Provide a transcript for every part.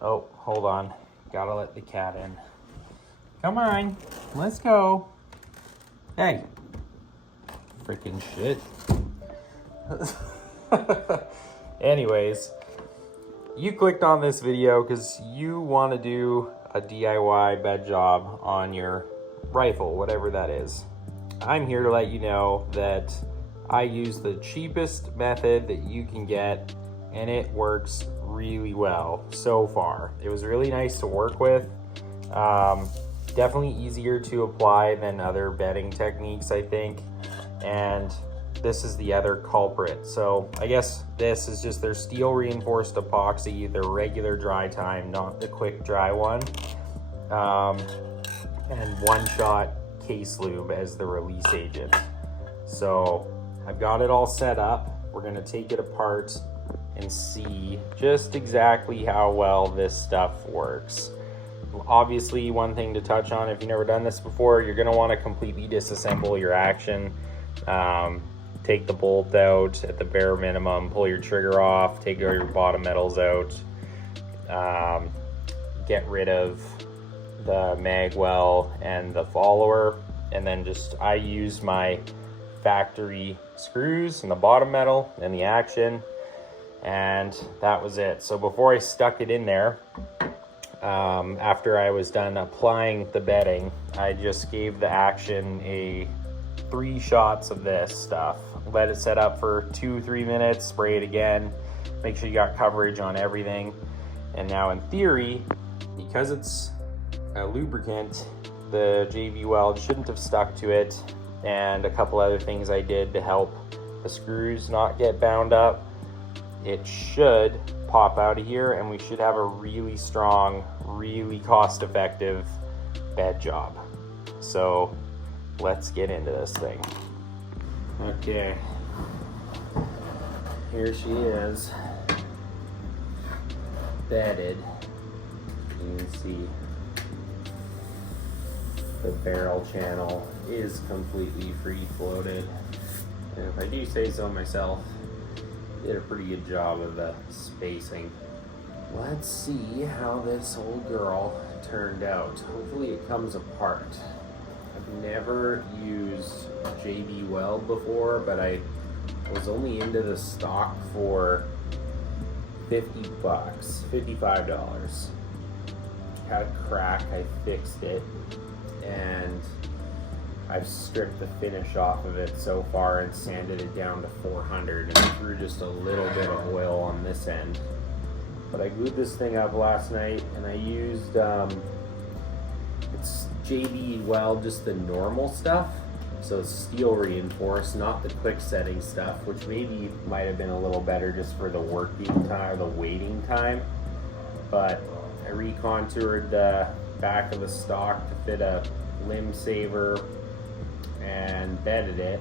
Oh, hold on. Gotta let the cat in. Come on, let's go. Hey. Freaking shit. Anyways, you clicked on this video because you want to do a DIY bed job on your rifle, whatever that is. I'm here to let you know that I use the cheapest method that you can get, and it works really well so far. It was really nice to work with. Definitely easier to apply than other bedding techniques, I think. And this is the other culprit. So I guess this is just their steel reinforced epoxy, their regular dry time, not the quick dry one. And one-shot case lube as the release agent. So I've got it all set up. We're gonna take it apart and see just exactly how well this stuff works. Obviously, one thing to touch on, if you've never done this before, you're going to want to completely disassemble your action. Take the bolt out at the bare minimum, pull your trigger off, take all your bottom metals out, get rid of the mag well and the follower, and then I used my factory screws and the bottom metal and the action, and that was it. So before I stuck it in there, after I was done applying the bedding, I just gave the action 3 shots of this stuff. Let it set up for 2-3 minutes, spray it again, make sure you got coverage on everything. And now in theory, because it's a lubricant, the JB Weld shouldn't have stuck to it, and a couple other things I did to help the screws not get bound up. It should pop out of here, and we should have a really strong, really cost-effective bed job. So let's get into this thing. Okay, here she is, bedded. You can see the barrel channel is completely free floated, and if I do say so myself, did a pretty good job of the spacing. Let's see how this old girl turned out. Hopefully it comes apart. I've never used JB Weld before, but I was only into the stock for $50, $55. Had a crack, I fixed it, and I've stripped the finish off of it so far and sanded it down to 400 and threw just a little bit of oil on this end. But I glued this thing up last night, and I used, it's JB Weld, just the normal stuff. So it's steel reinforced, not the quick setting stuff, which maybe might have been a little better just for the working time or the waiting time. But I recontoured the back of the stock to fit a limb saver and bedded it,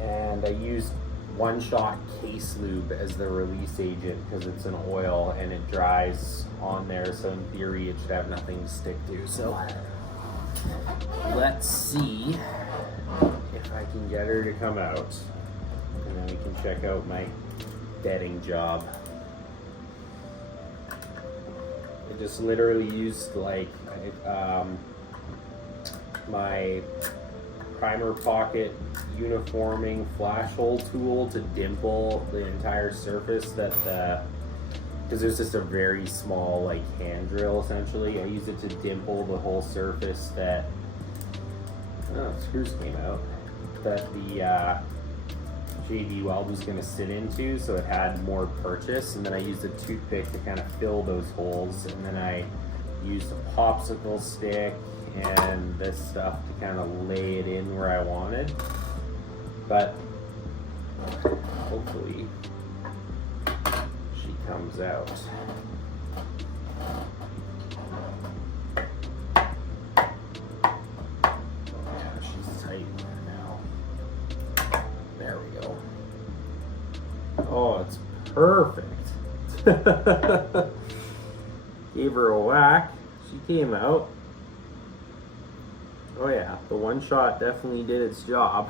and I used one-shot case lube as the release agent because it's an oil and it dries on there, so in theory it should have nothing to stick to. So let's see if I can get her to come out, and then we can check out my bedding job. I just literally used like my primer pocket uniforming flash hole tool to dimple the entire surface because there's just a very small like hand drill essentially. I use it to dimple the whole surface that screws came out that the JB Weld was going to sit into, so it had more purchase, and then I used a toothpick to kind of fill those holes, and then I used a popsicle stick and this stuff to kind of lay it in where I wanted. But hopefully she comes out. Yeah, she's tight now. There we go. Oh, it's perfect. Gave her a whack. She came out. Oh yeah, the one shot definitely did its job.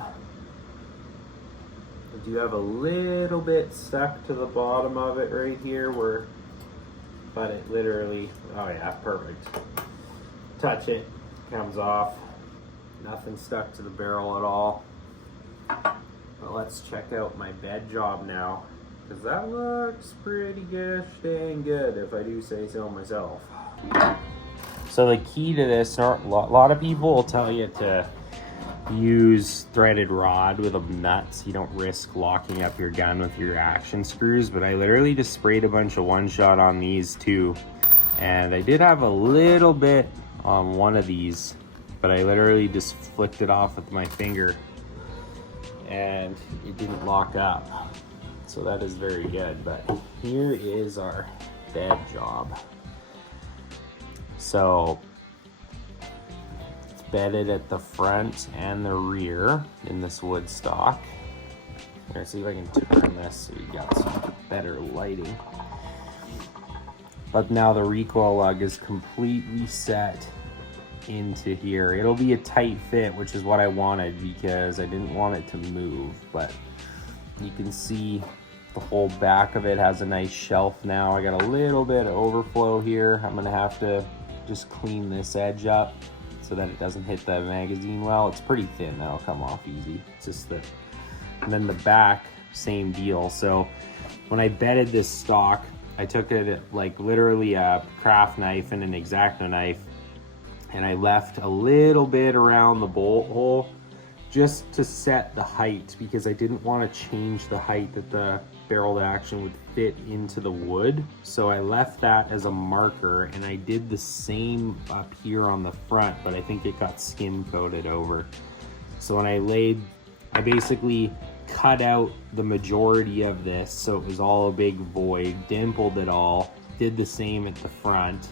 I do have a little bit stuck to the bottom of it right here where but it literally, oh yeah, perfect. Touch it, comes off. Nothing stuck to the barrel at all. But let's check out my bed job now, because that looks pretty gosh dang good, if I do say so myself. So the key to this, a lot of people will tell you to use threaded rod with a nut so you don't risk locking up your gun with your action screws, but I literally just sprayed a bunch of one-shot on these too, and I did have a little bit on one of these, but I literally just flicked it off with my finger and it didn't lock up, so that is very good. But here is our bed job. So it's bedded at the front and the rear in this wood stock. Let's see if I can turn this so you got some better lighting. But now the recoil lug is completely set into here. It'll be a tight fit, which is what I wanted because I didn't want it to move. But you can see the whole back of it has a nice shelf now. I got a little bit of overflow here. I'm gonna have to just clean this edge up so that it doesn't hit the magazine well. It's pretty thin, that'll come off easy. It's just the, and then the back, same deal. So when I bedded this stock, I took it like literally a craft knife and an X-Acto knife, and I left a little bit around the bolt hole just to set the height, because I didn't want to change the height that the barrel to action would fit into the wood. So I left that as a marker, and I did the same up here on the front, but I think it got skin coated over. So when I basically cut out the majority of this so it was all a big void, dimpled it all, did the same at the front,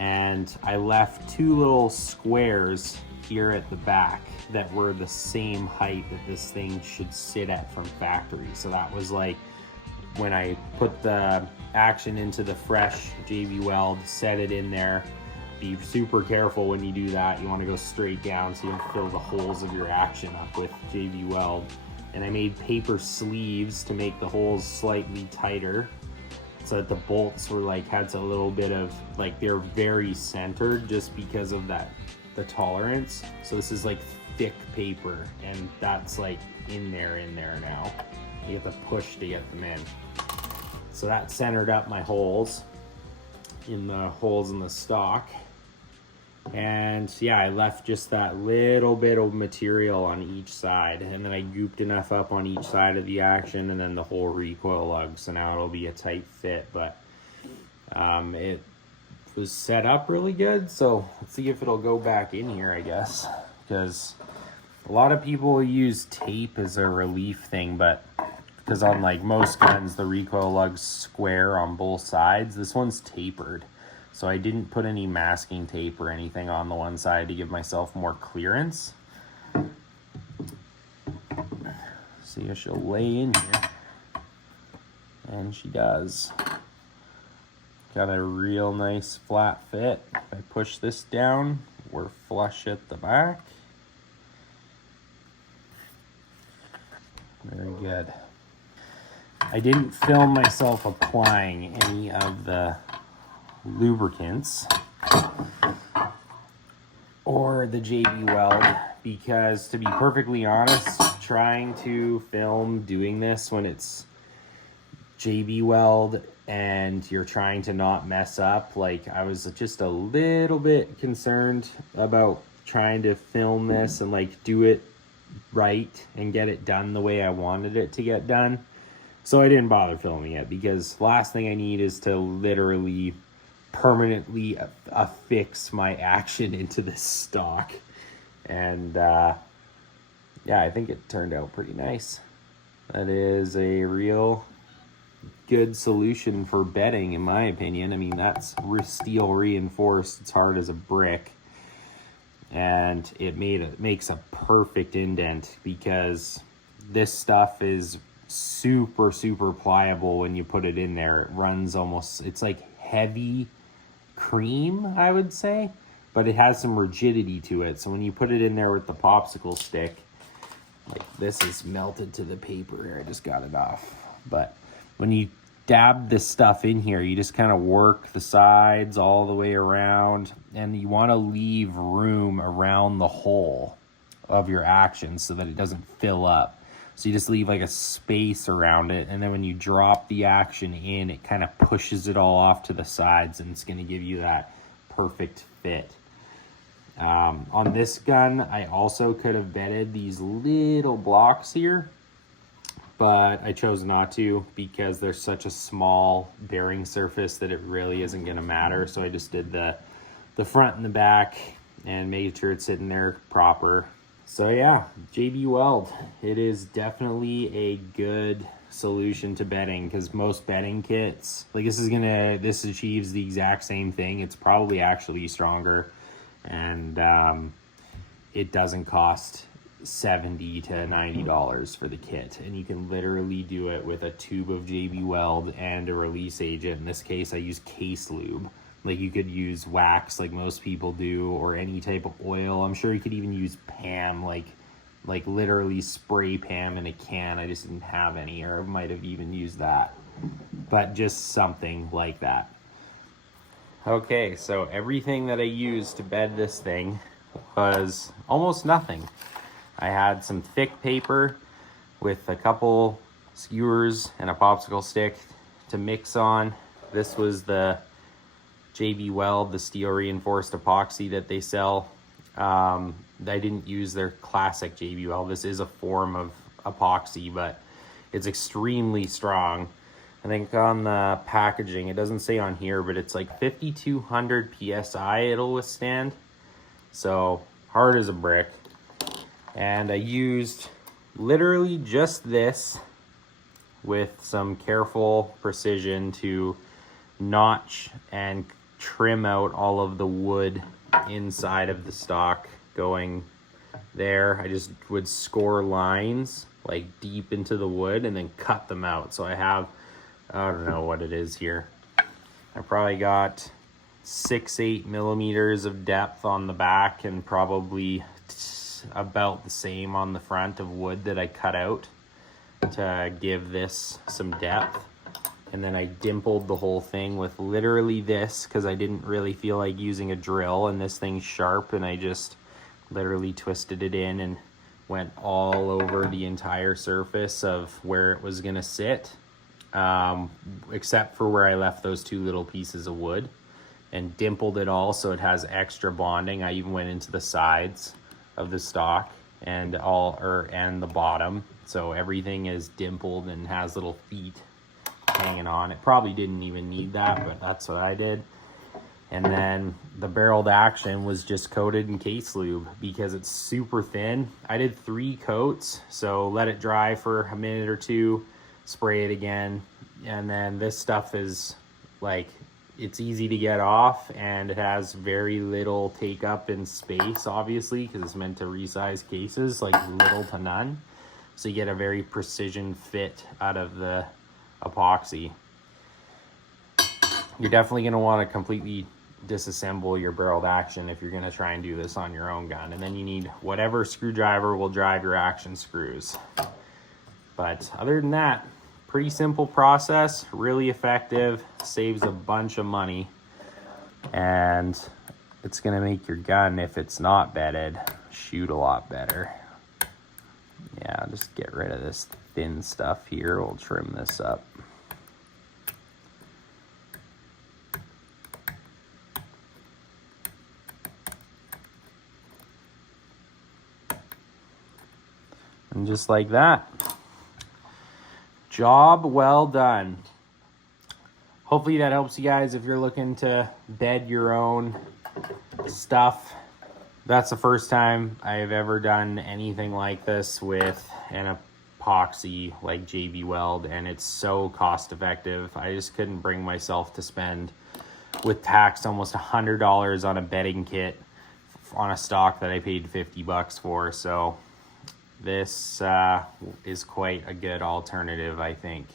and I left two little squares here at the back that were the same height that this thing should sit at from factory. So that was like when I put the action into the fresh JB Weld, set it in there. Be super careful when you do that. You want to go straight down so you don't fill the holes of your action up with JB Weld. And I made paper sleeves to make the holes slightly tighter, so that the bolts were like, had a little bit of like, they're very centered just because of that, the tolerance. So this is like thick paper, and that's like in there now. You have to push to get them in. So that centered up my holes in the stock. And yeah, I left just that little bit of material on each side, and then I gooped enough up on each side of the action, and then the whole recoil lug. So now it'll be a tight fit, but it was set up really good. So let's see if it'll go back in here, I guess, because a lot of people use tape as a relief thing, but because on like most guns, the recoil lug's square on both sides, this one's tapered. So I didn't put any masking tape or anything on the one side to give myself more clearance. See if she'll lay in here. And she does. Got a real nice flat fit. If I push this down, we're flush at the back. Very good. I didn't film myself applying any of the lubricants or the JB Weld, because to be perfectly honest, trying to film doing this when it's JB Weld and you're trying to not mess up, like I was just a little bit concerned about trying to film this and like do it right and get it done the way I wanted it to get done. So I didn't bother filming it, because last thing I need is to literally permanently affix my action into this stock. And yeah, I think it turned out pretty nice. That is a real good solution for bedding, in my opinion. I mean, that's steel reinforced, it's hard as a brick, and it makes a perfect indent, because this stuff is super pliable when you put it in there. It runs almost, it's like heavy cream, I would say, but it has some rigidity to it. So when you put it in there with the popsicle stick, like this is melted to the paper here, I just got it off, but when you dab this stuff in here. You just kind of work the sides all the way around, and you want to leave room around the hole of your action so that it doesn't fill up. So you just leave like a space around it, and then when you drop the action in, it kind of pushes it all off to the sides, and it's going to give you that perfect fit. On this gun, I also could have bedded these little blocks here, but I chose not to because there's such a small bearing surface that it really isn't going to matter. So I just did the front and the back and made sure it's sitting there proper. So yeah, JB Weld, it is definitely a good solution to bedding, because most bedding kits, like this achieves the exact same thing. It's probably actually stronger, and it doesn't cost $70 to $90 for the kit, and you can literally do it with a tube of JB Weld and a release agent. In this case, I use case lube. Like, you could use wax like most people do, or any type of oil. I'm sure you could even use Pam, like literally spray Pam in a can. I just didn't have any, or I might have even used that, but just something like that. Okay, so everything that I used to bed this thing was almost nothing. I had some thick paper with a couple skewers and a popsicle stick to mix on. This was the JB Weld, the steel reinforced epoxy that they sell. I didn't use their classic JB Weld. This is a form of epoxy, but it's extremely strong. I think on the packaging, it doesn't say on here, but it's like 5,200 PSI it'll withstand. So hard as a brick. And I used literally just this with some careful precision to notch and trim out all of the wood inside of the stock going there. I just would score lines like deep into the wood and then cut them out. So I have, I don't know what it is here. I probably got 6-8 millimeters of depth on the back, and probably about the same on the front of wood that I cut out to give this some depth. And then I dimpled the whole thing with literally this, because I didn't really feel like using a drill, and this thing's sharp, and I just literally twisted it in and went all over the entire surface of where it was gonna sit, except for where I left those two little pieces of wood, and dimpled it all so it has extra bonding. I even went into the sides of the stock and the bottom, so everything is dimpled and has little feet hanging on. It probably didn't even need that, but that's what I did. And then the barreled action was just coated in case lube because it's super thin. I did 3 coats, so let it dry for a minute or two, spray it again, and then this stuff is like, it's easy to get off, and it has very little take up in space, obviously, because it's meant to resize cases, like little to none. So you get a very precision fit out of the epoxy. You're definitely going to want to completely disassemble your barreled action if you're going to try and do this on your own gun. And then you need whatever screwdriver will drive your action screws. But other than that, pretty simple process, really effective, saves a bunch of money, and it's gonna make your gun, if it's not bedded, shoot a lot better. Yeah, I'll just get rid of this thin stuff here. We'll trim this up. And just like that. Job well done. Hopefully that helps you guys if you're looking to bed your own stuff. That's the first time I have ever done anything like this with an epoxy like JB Weld, and it's so cost effective. I just couldn't bring myself to spend, with tax, almost $100 on a bedding kit on a stock that I paid $50 for. So this is quite a good alternative, I think,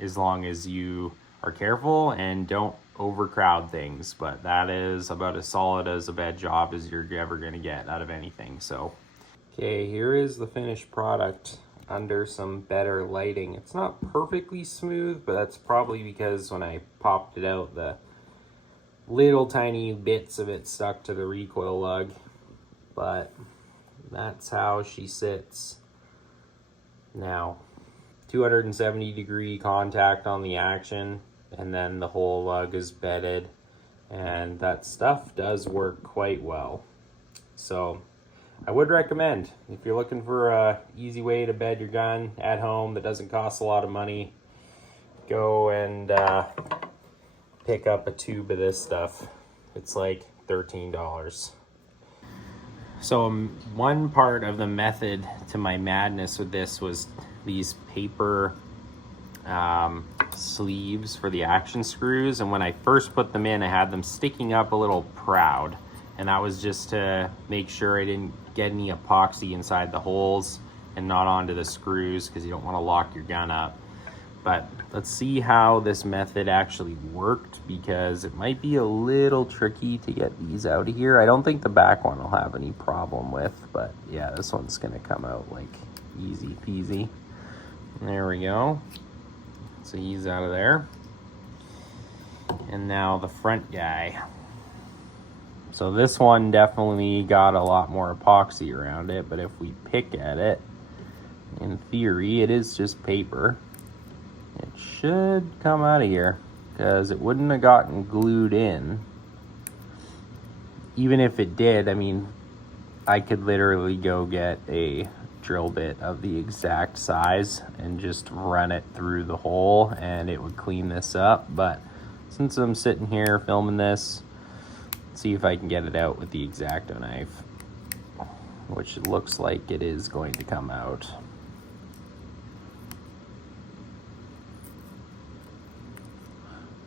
as long as you are careful and don't overcrowd things. But that is about as solid as a bed job as you're ever going to get out of anything. So, okay, here is the finished product. under some better lighting. It's not perfectly smooth, but that's probably because when I popped it out, the little tiny bits of it stuck to the recoil lug. But that's how she sits now. 270-degree contact on the action, and then the whole lug is bedded, and that stuff does work quite well. So I would recommend, if you're looking for a easy way to bed your gun at home that doesn't cost a lot of money, go and pick up a tube of this stuff. It's like $13. So one part of the method to my madness with this was these paper sleeves for the action screws, and when I first put them in, I had them sticking up a little proud, and that was just to make sure I didn't get any epoxy inside the holes and not onto the screws, because you don't want to lock your gun up. But let's see how this method actually worked, because it might be a little tricky to get these out of here. I don't think the back one will have any problem with, but yeah, this one's gonna come out like easy peasy. There we go. So he's out of there. And now the front guy. So this one definitely got a lot more epoxy around it, but if we pick at it, in theory, it is just paper. It should come out of here, because it wouldn't have gotten glued in. Even if it did, I mean, I could literally go get a drill bit of the exact size and just run it through the hole and it would clean this up. But since I'm sitting here filming this, let's see if I can get it out with the X-Acto knife, which it looks like it is going to come out.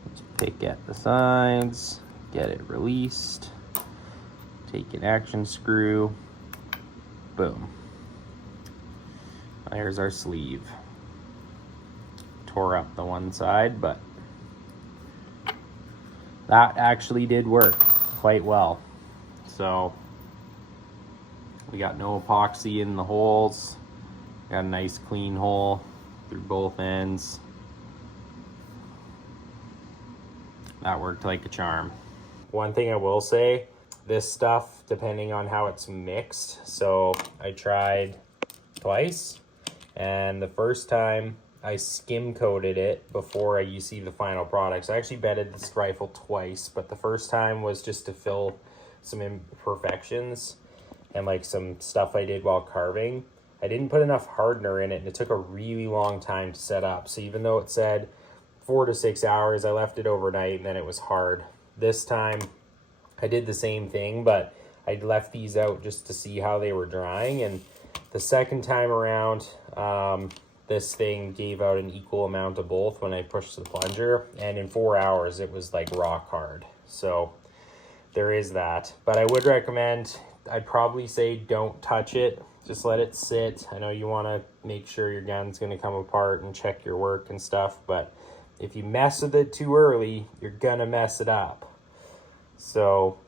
Let's pick at the sides, get it released, take an action screw, boom. There's our sleeve. Tore up the one side, but that actually did work quite well. So we got no epoxy in the holes. Got a nice clean hole through both ends. That worked like a charm. One thing I will say, this stuff, depending on how it's mixed, so I tried twice, and the first time I skim coated it before you see the final product. So I actually bedded this rifle twice, but the first time was just to fill some imperfections and like some stuff I did while carving. I didn't put enough hardener in it, and it took a really long time to set up. So even though it said 4 to 6 hours, I left it overnight and then it was hard. This time I did the same thing, but I left these out just to see how they were drying. And the second time around, this thing gave out an equal amount of both when I pushed the plunger, and in 4 hours it was like rock hard. So there is that. But I would recommend, I'd probably say don't touch it, just let it sit. I know you want to make sure your gun's going to come apart and check your work and stuff, but if you mess with it too early, you're gonna mess it up. So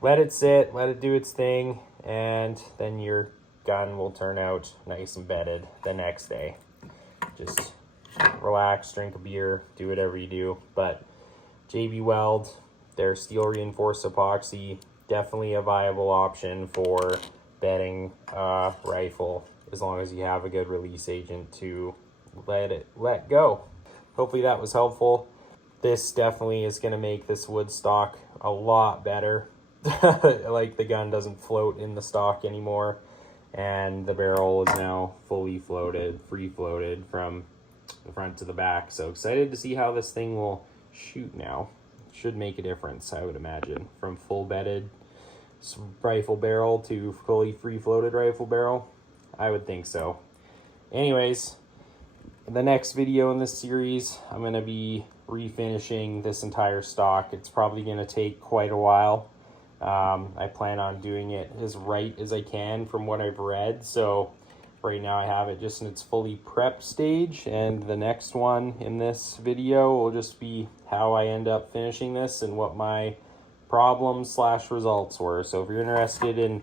let it sit, let it do its thing, and then your gun will turn out nice and bedded the next day. Just relax, drink a beer, do whatever you do. But JB Weld, their steel reinforced epoxy, definitely a viable option for bedding a rifle, as long as you have a good release agent to let go. Hopefully that was helpful. This definitely is going to make this wood stock a lot better. Like, the gun doesn't float in the stock anymore, and the barrel is now fully floated, free floated from the front to the back. So excited to see how this thing will shoot now. Should make a difference, I would imagine, from full bedded rifle barrel to fully free floated rifle barrel. I would think so. Anyways, in the next video in this series, I'm going to be refinishing this entire stock. It's probably going to take quite a while. I plan on doing it as right as I can from what I've read. So right now I have it just in its fully prepped stage, and the next one in this video will just be how I end up finishing this and what my problems / results were. So if you're interested in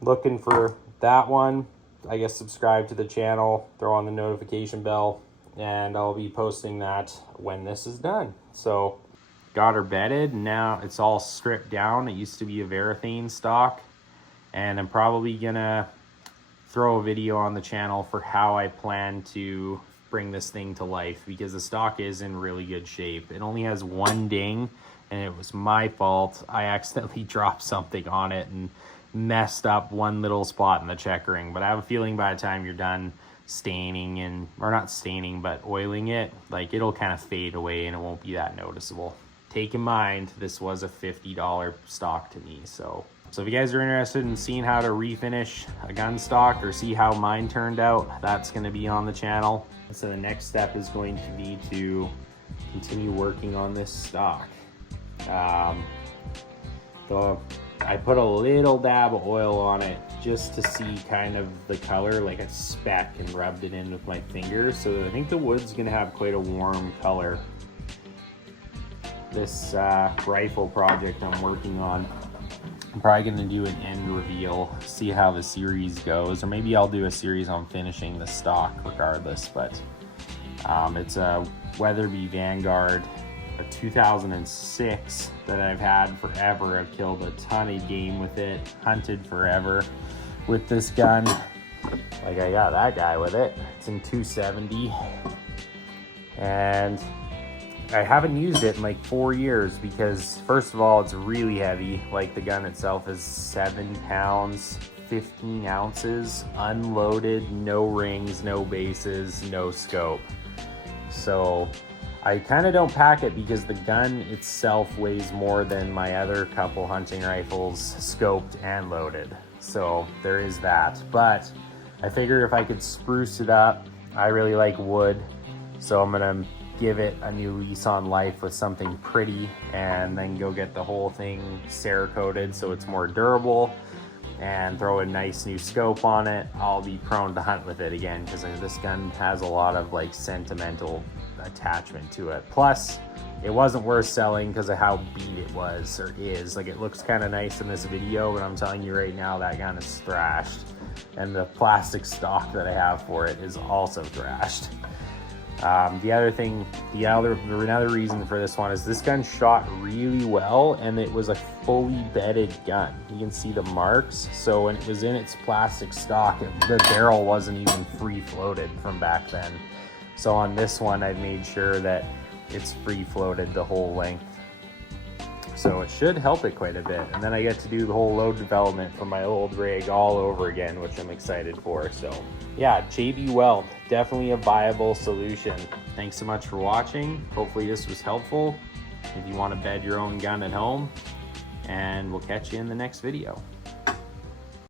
looking for that one, I guess, subscribe to the channel, throw on the notification bell, and I'll be posting that when this is done. So got her bedded. Now it's all stripped down. It used to be a varathane stock, and I'm probably gonna throw a video on the channel for how I plan to bring this thing to life, because the stock is in really good shape. It only has one ding, and it was my fault. I accidentally dropped something on it and messed up one little spot in the checkering. But I have a feeling by the time you're done staining, and or not staining but oiling it, like, it'll kind of fade away and it won't be that noticeable. Take in mind, this was a $50 stock to me. So if you guys are interested in seeing how to refinish a gun stock or see how mine turned out, that's going to be on the channel. So the next step is going to be to continue working on this stock. So I put a little dab of oil on it just to see kind of the color, like a speck, and rubbed it in with my finger. So I think the wood's gonna have quite a warm color. This rifle project I'm working on, I'm probably gonna do an end reveal, see how the series goes, or maybe I'll do a series on finishing the stock regardless. But it's a Weatherby Vanguard, a 2006 that I've had forever. I've killed a ton of game with it, hunted forever with this gun. Like, I got that guy with it. It's in 270, and I haven't used it in like 4 years because, first of all, it's really heavy. Like, the gun itself is 7 pounds, 15 ounces, unloaded, no rings, no bases, no scope. So I kind of don't pack it because the gun itself weighs more than my other couple hunting rifles, scoped and loaded. So there is that. But I figured if I could spruce it up, I really like wood, so I'm gonna give it a new lease on life with something pretty, and then go get the whole thing Cerakoted so it's more durable, and throw a nice new scope on it. I'll be prone to hunt with it again because this gun has a lot of like sentimental attachment to it. Plus, it wasn't worth selling because of how beat it was, or is. Like, it looks kind of nice in this video, but I'm telling you right now, that gun is thrashed, and the plastic stock that I have for it is also thrashed. Another reason for this one is this gun shot really well, and it was a fully bedded gun. You can see the marks. So when it was in its plastic stock, the barrel wasn't even free floated from back then. So on this one, I've made sure that it's free floated the whole length. So it should help it quite a bit. And then I get to do the whole load development from my old rig all over again, which I'm excited for. So yeah, JB Weld, definitely a viable solution. Thanks so much for watching. Hopefully this was helpful if you want to bed your own gun at home, and we'll catch you in the next video.